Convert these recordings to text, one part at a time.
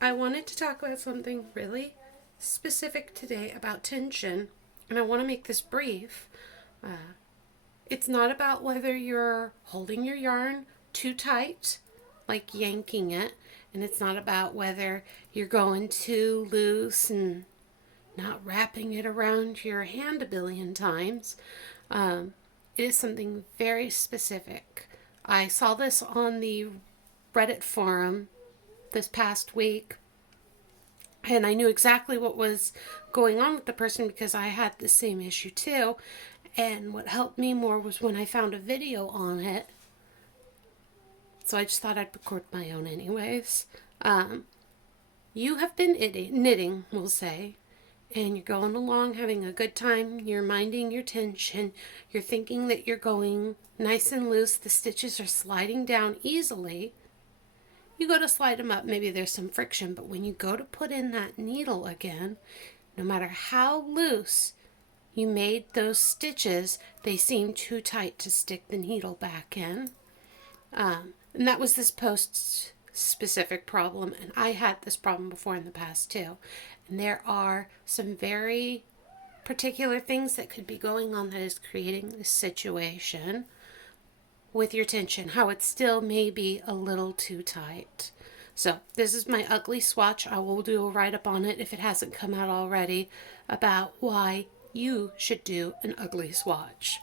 I wanted to talk about something really specific today about tension, and I want to make this brief. It's not about whether you're holding your yarn too tight, like yanking it, and it's not about whether you're going too loose and not wrapping it around your hand a billion times. It is something very specific. I saw this on the Reddit forum this past week, and I knew exactly what was going on with the person because I had the same issue too. And what helped me more was when I found a video on it. So I just thought I'd record my own anyways. You have been knitting, we'll say, and you're going along having a good time. You're minding your tension. You're thinking that you're going nice and loose. The stitches are sliding down easily. You go to slide them up, maybe there's some friction, but when you go to put in that needle again, no matter how loose you made those stitches, they seem too tight to stick the needle back in. And that was this post's specific problem, and I had this problem before in the past too. And there are some very particular things that could be going on that is creating this situation with your tension, how it still may be a little too tight. So this is my ugly swatch. I will do a write-up on it if it hasn't come out already about why you should do an ugly swatch.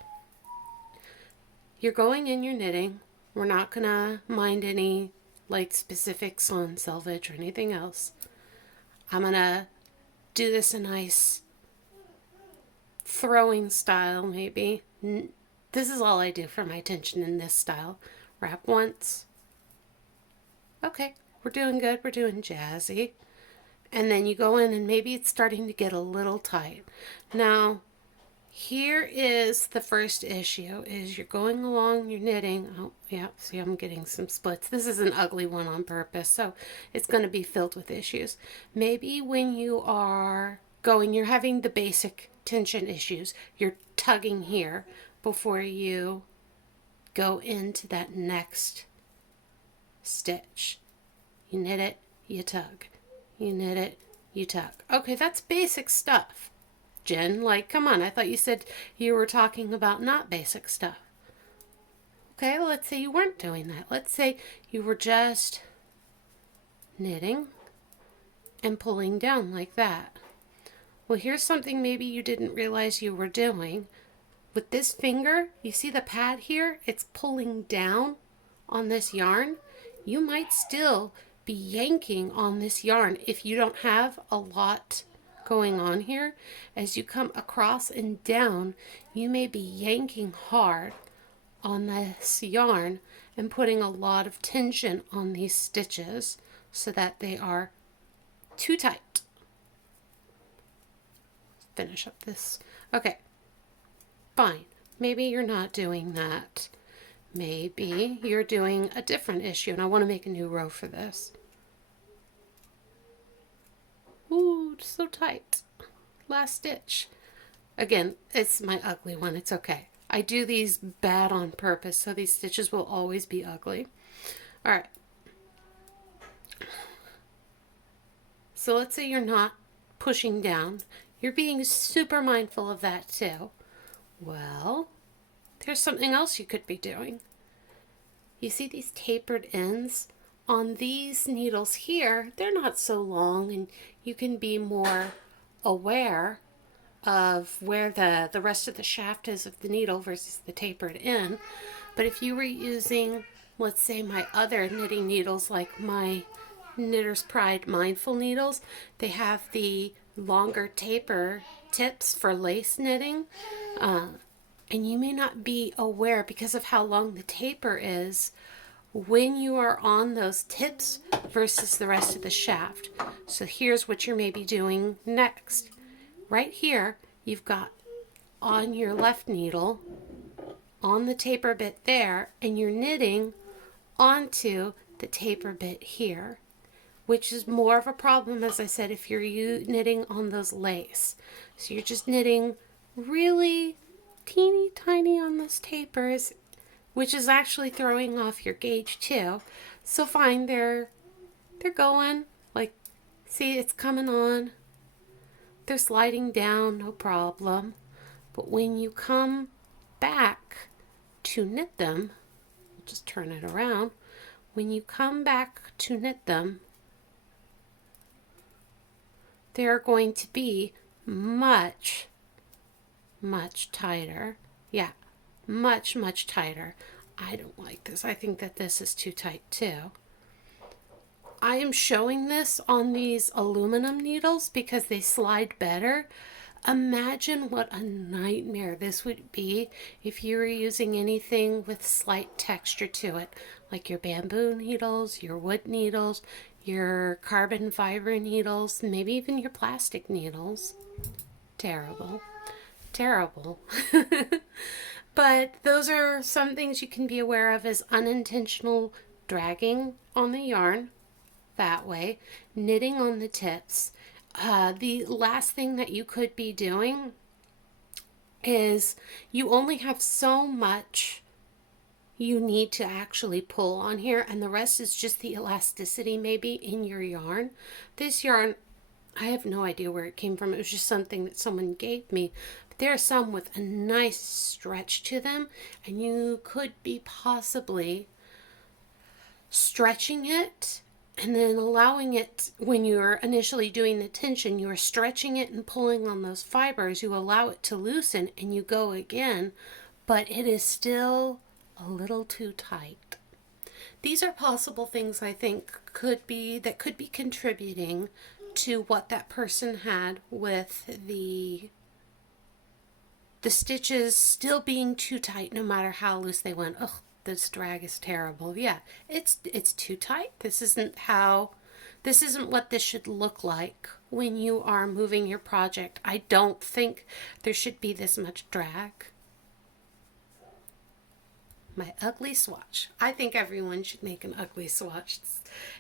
You're going in your knitting. We're not gonna mind any like specifics on selvage or anything else. I'm gonna do this a nice throwing style maybe. This is all I do for my tension in this style. Wrap once. Okay, we're doing good. We're doing jazzy. And then you go in and maybe it's starting to get a little tight. Now, here is the first issue, is you're going along, you're knitting. Oh, yeah, see, I'm getting some splits. This is an ugly one on purpose, so it's going to be filled with issues. Maybe when you are going, you're having the basic tension issues. You're tugging here before you go into that next stitch. You knit it, you tug. You knit it, you tug. Okay, that's basic stuff. Jen, like, come on, I thought you said you were talking about not basic stuff. Okay, well, let's say you weren't doing that. Let's say you were just knitting and pulling down like that. Well, here's something maybe you didn't realize you were doing. With this finger, you see the pad here? It's pulling down on this yarn. You might still be yanking on this yarn if you don't have a lot going on here. As you come across and down, you may be yanking hard on this yarn and putting a lot of tension on these stitches so that they are too tight. Finish up this. Okay, fine. Maybe you're not doing that. Maybe you're doing a different issue, and I want to make a new row for this. Ooh, so tight. Last stitch. Again, it's my ugly one. It's okay. I do these bad on purpose, so these stitches will always be ugly. All right. So let's say you're not pushing down. You're being super mindful of that too. Well, there's something else you could be doing. You see these tapered ends? On these needles here, they're not so long, and you can be more aware of where the rest of the shaft is of the needle versus the tapered end. But if you were using, let's say, my other knitting needles, like my Knitter's Pride Mindful needles, they have the longer taper tips for lace knitting. And you may not be aware because of how long the taper is when you are on those tips versus the rest of the shaft. So here's what you're maybe doing next. Right here, you've got on your left needle, on the taper bit there, and you're knitting onto the taper bit here, which is more of a problem, as I said, if you're knitting on those lace. So you're just knitting really teeny tiny on those tapers, which is actually throwing off your gauge too. So fine, they're going like See, it's coming on. They're sliding down, no problem. But when you come back to knit them, we'll just turn it around. When you come back to knit them, they're going to be much, much tighter. Yeah, much, much tighter. I don't like this. I think that this is too tight too. I am showing this on these aluminum needles because they slide better. Imagine what a nightmare this would be if you were using anything with slight texture to it, like your bamboo needles, your wood needles, your carbon fiber needles, maybe even your plastic needles. Terrible. Terrible. But those are some things you can be aware of as unintentional dragging on the yarn that way, knitting on the tips. The last thing that you could be doing is you only have so much you need to actually pull on here, and the rest is just the elasticity maybe in your yarn. This yarn, I have no idea where it came from. It was just something that someone gave me. But there are some with a nice stretch to them, and you could be possibly stretching it and then allowing it, when you're initially doing the tension, you are stretching it and pulling on those fibers. You allow it to loosen and you go again, but it is still a little too tight. These are possible things I think could be contributing to what that person had with the stitches still being too tight no matter how loose they went. Ugh, this drag is terrible. Yeah, it's too tight. This isn't what this should look like when you are moving your project. I don't think there should be this much drag. My ugly swatch. I think everyone should make an ugly swatch.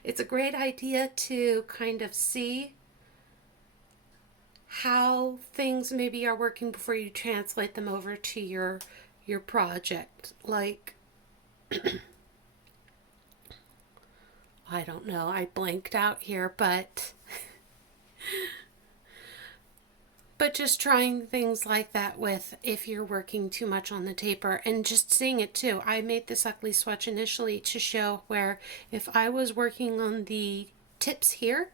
It's a great idea to kind of see how things maybe are working before you translate them over to your project. Like, I don't know, I blanked out here, but just trying things like that with if you're working too much on the taper, and just seeing it too. I made this ugly swatch initially to show where if I was working on the tips here,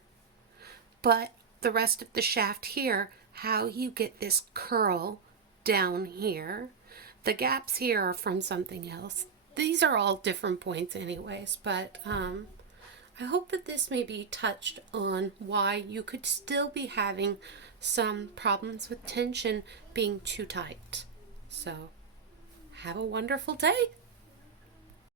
but the rest of the shaft here, how you get this curl down here. The gaps here are from something else. These are all different points anyways, but I hope that this maybe touched on why you could still be having some problems with tension being too tight. So, have a wonderful day.